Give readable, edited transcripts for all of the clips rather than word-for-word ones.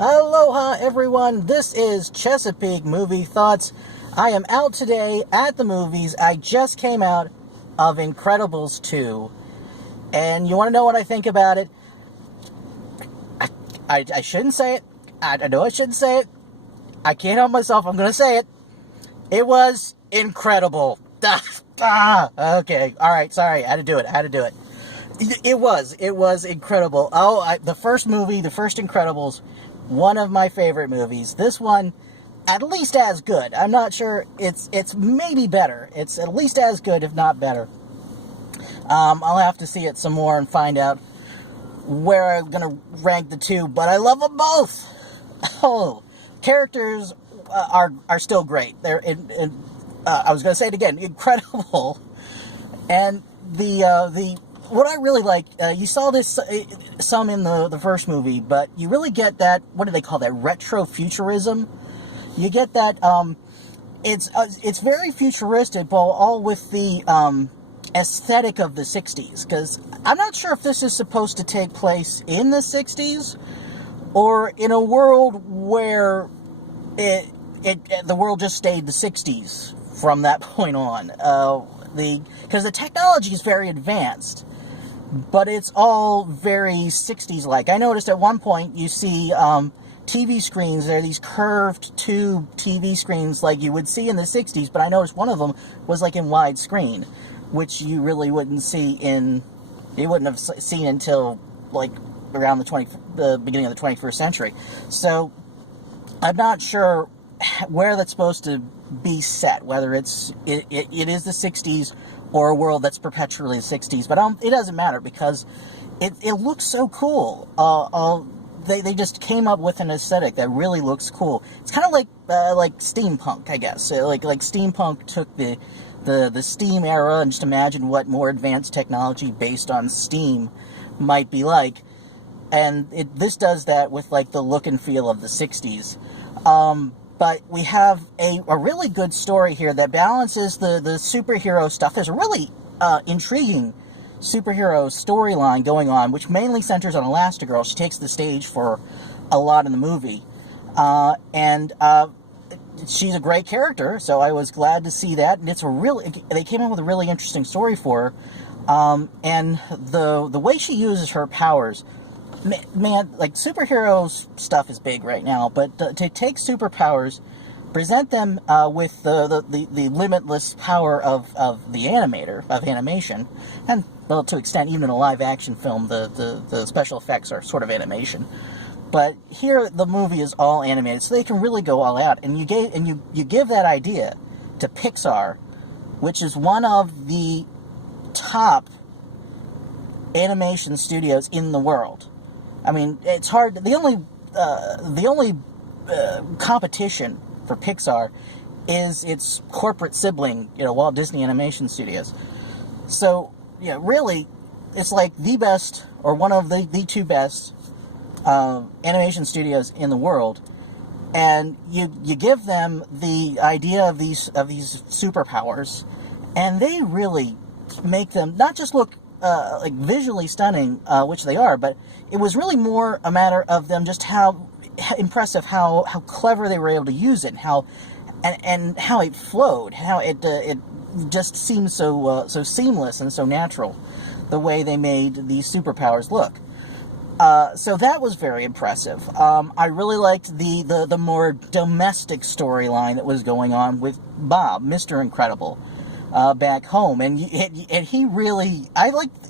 Aloha everyone, this is Chesapeake Movie Thoughts. I am out today at the movies. I just came out of Incredibles 2. And you want to know what I think about it? I shouldn't say it. I know I shouldn't say it. I can't help myself, I'm going to say it. It was incredible. Okay, alright, sorry, I had to do it. It was incredible. The first movie, the first Incredibles, one of my favorite movies. This one, at least as good. I'm not sure, it's maybe better. It's at least as good, if not better. I'll have to see it some more and find out where I'm going to rank the two, but I love them both. Oh, characters are still great. I was going to say it again, incredible. And what I really like, you saw this some in the first movie, but you really get that, what do they call that, retrofuturism? You get that, it's very futuristic, but all with the aesthetic of the 60s, because I'm not sure if this is supposed to take place in the 60s, or in a world where the world just stayed the 60s from that point on. Because the technology is very advanced, but it's all very 60s-like. I noticed at one point you see TV screens. There are these curved tube TV screens like you would see in the 60s, but I noticed one of them was like in widescreen, which you really wouldn't see you wouldn't have seen until like around the beginning of the 21st century. So I'm not sure where that's supposed to be set, whether it is the 60s or a world that's perpetually the 60s, but it doesn't matter because it looks so cool. They just came up with an aesthetic that really looks cool. It's kind of like steampunk, I guess. Like steampunk took the steam era, and just imagine what more advanced technology based on steam might be like. And this does that with like the look and feel of the 60s. But we have a really good story here that balances the superhero stuff. There's a really intriguing superhero storyline going on, which mainly centers on Elastigirl. She takes the stage for a lot in the movie. And she's a great character, so I was glad to see that. And they came up with a really interesting story for her. And the way she uses her powers, man, like, superheroes stuff is big right now, but to take superpowers, present them with the limitless power of the animator, of animation, and, well, to an extent, even in a live-action film, the special effects are sort of animation. But here, the movie is all animated, so they can really go all out. And you give that idea to Pixar, which is one of the top animation studios in the world. I mean, it's hard. The only competition for Pixar is its corporate sibling, Walt Disney Animation Studios. So, yeah, really, it's like the best, or one of the two best animation studios in the world, and you give them the idea of these superpowers, and they really make them not just look like visually stunning, which they are, but it was really more a matter of them just how impressive, how clever they were able to use it, and how it flowed, how it just seemed so seamless and so natural, the way they made these superpowers look. So that was very impressive. I really liked the more domestic storyline that was going on with Bob, Mr. Incredible, back home, and he really,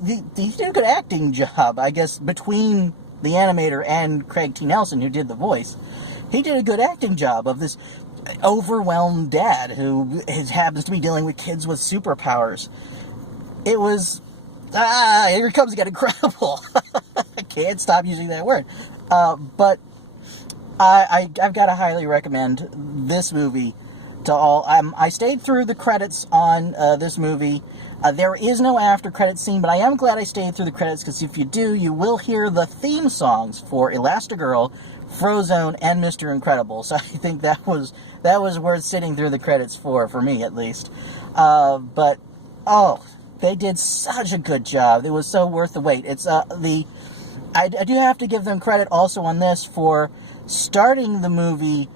he did a good acting job, I guess, between the animator and Craig T. Nelson, who did the voice. He did a good acting job of this overwhelmed dad who happens to be dealing with kids with superpowers. It was, here comes again, incredible. I can't stop using that word. But I've got to highly recommend this movie to all. I stayed through the credits on this movie. There is no after credit scene, but I am glad I stayed through the credits, because if you do, you will hear the theme songs for Elastigirl, Frozone, and Mr. Incredible. So I think that was worth sitting through the credits for me at least. But they did such a good job. It was so worth the wait. It's I do have to give them credit also on this for starting the movie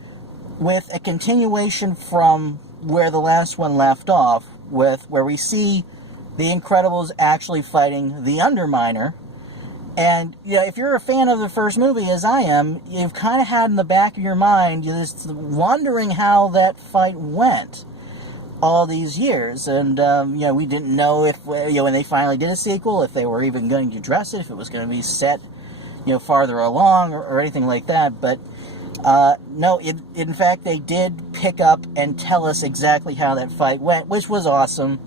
with a continuation from where the last one left off, with where we see the Incredibles actually fighting the Underminer. And if you're a fan of the first movie, as I am, you've kind of had in the back of your mind, you're just wondering how that fight went all these years. And we didn't know if when they finally did a sequel, if they were even going to address it, if it was going to be set farther along or anything like that. But no, in fact, they did pick up and tell us exactly how that fight went, which was awesome.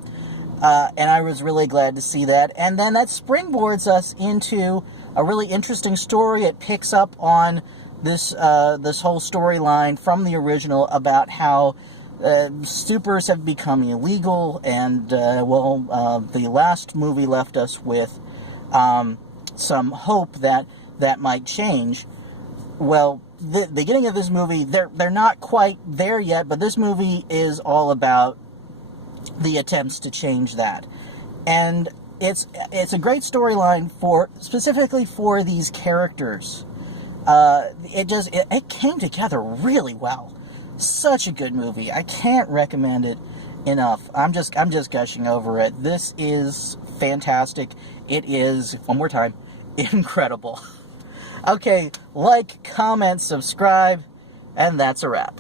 And I was really glad to see that. And then that springboards us into a really interesting story. It picks up on this whole storyline from the original about how stupors have become illegal. And, the last movie left us with some hope that might change. Well, the beginning of this movie, they're not quite there yet, but this movie is all about the attempts to change that. And it's a great storyline specifically for these characters. It came together really well. Such a good movie. I can't recommend it enough. I'm just gushing over it. This is fantastic. It is, one more time, incredible. Okay, like, comment, subscribe, and that's a wrap.